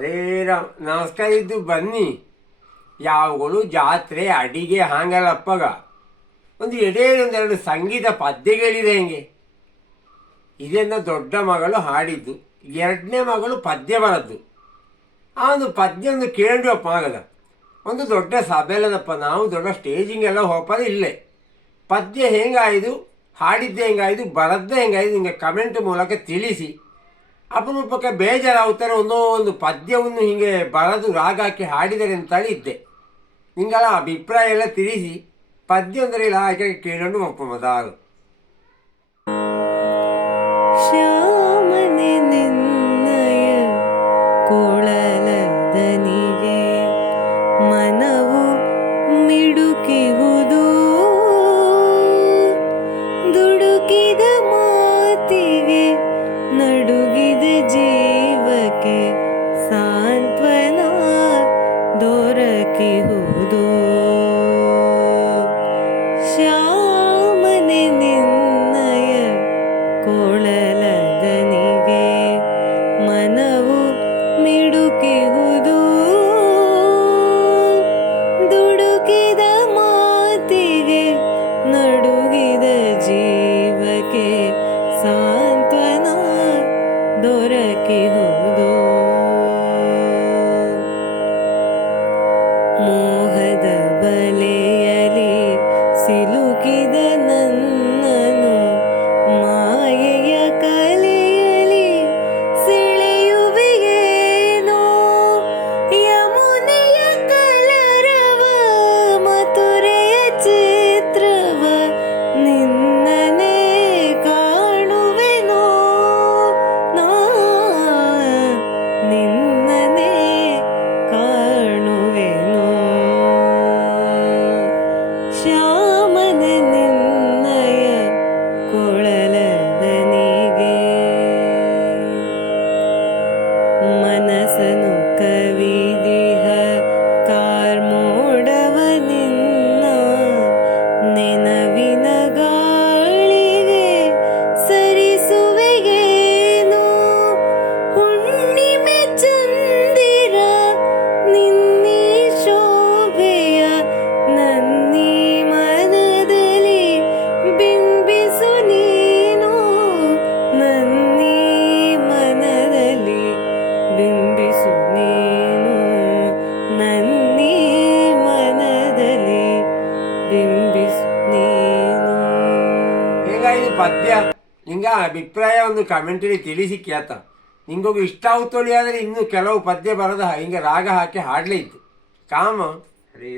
ಹರೇ ರಾಮ್, ನಮಸ್ಕಾರ ಇದ್ದು ಬನ್ನಿ. ಯಾವಾಗಲೂ ಜಾತ್ರೆ ಅಡಿಗೆ ಹಾಂಗಲ್ಲಪ್ಪಗ ಒಂದು ಎಡೇ ಒಂದೆರಡು ಸಂಗೀತ ಪದ್ಯಗಳಿದೆ ಹೆಂಗೆ. ಇದನ್ನು ದೊಡ್ಡ ಮಗಳು ಹಾಡಿದ್ದು, ಎರಡನೇ ಮಗಳು ಪದ್ಯ ಬರದ್ದು. ಆ ಒಂದು ಪದ್ಯ ಒಂದು ಅಪ್ಪ ಆಗದ. ಒಂದು ದೊಡ್ಡ ಸಭೆಲದಪ್ಪ ನಾವು ದೊಡ್ಡ ಸ್ಟೇಜಿಂಗೆಲ್ಲ ಹೋಗೋದು ಇಲ್ಲೇ. ಪದ್ಯ ಹೆಂಗಾಯ್ದು, ಹಾಡಿದ್ದೆ ಹೆಂಗಾಯ್ದು, ಬರದ್ದೇ ಹೆಂಗಾಯ್ದು ನಿಮಗೆ ಕಮೆಂಟ್ ಮೂಲಕ ತಿಳಿಸಿ. ಅಪರೂಪಕ್ಕೆ ಬೇಜಾರಾಗುತ್ತಾರೆ. ಒಂದೋ ಒಂದು ಪದ್ಯವನ್ನು ಹೀಗೆ ಬರೆದು ರಾಗ ಹಾಕಿ ಹಾಡಿದರೆ ಅಂತೇಳಿ ಇದ್ದೆ ನಿಂಗಳ ಅಭಿಪ್ರಾಯ ಎಲ್ಲ ತಿಳಿಸಿ, ಪದ್ಯ ಅಂದರೆ ಇಲ್ಲ ಆಕೆ ಕೇಳೋಣ ಒಪ್ಪ मोहद बले നോക്കവേ. ಪದ್ಯ. ನಿಂಗ ಅಭಿಪ್ರಾಯ ಒಂದು ಕಮೆಂಟಲ್ಲಿ ತಿಳಿಸಿ ಕೇತ ನಿಂಗೊಬ್ಬ ಇಷ್ಟ ಆಗುತ್ತೋಳಿ ಆದ್ರೆ ಇನ್ನು ಕೆಲವು ಪದ್ಯ ಬರದ ಹಿಂಗೆ ರಾಗ ಹಾಕಿ ಹಾಡಲೇ ಇತ್ತು ಕಾಮ. ಹರೇ